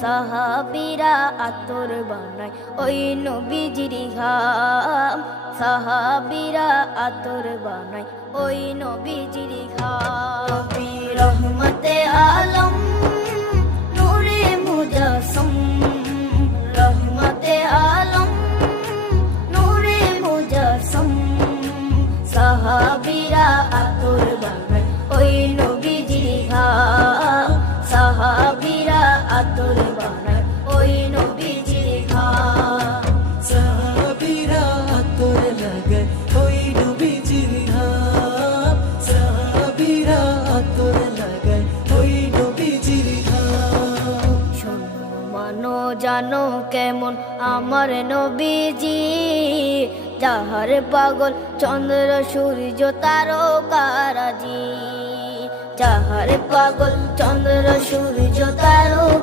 সাহাবীরা আতর বানায় ওই নবীজির ঘাম, সাহাবীরা আতর বানায় ওই নবীজির ঘাম। নবী রহমতে আলম নূরে মুজাসসম, রহমতে আলম নূরে মুজাসসম, সাহাবীরা আতর বানায় ওই নবীজির ঘাম, সাহাবীরা আতর বানায় ওই নবীজির ঘাম। সাহাবীরা আতর লাগায় ওই নবীজির ঘাম, সাহাবীরা আতর লাগায় ওই নবীজির ঘাম। শোনো মানো জানো কেমন আমার নবীজি, যাহার পাগল চন্দ্র সূর্য তারকারাজি, যাহার পাগল চন্দ্র সূর্য তারকা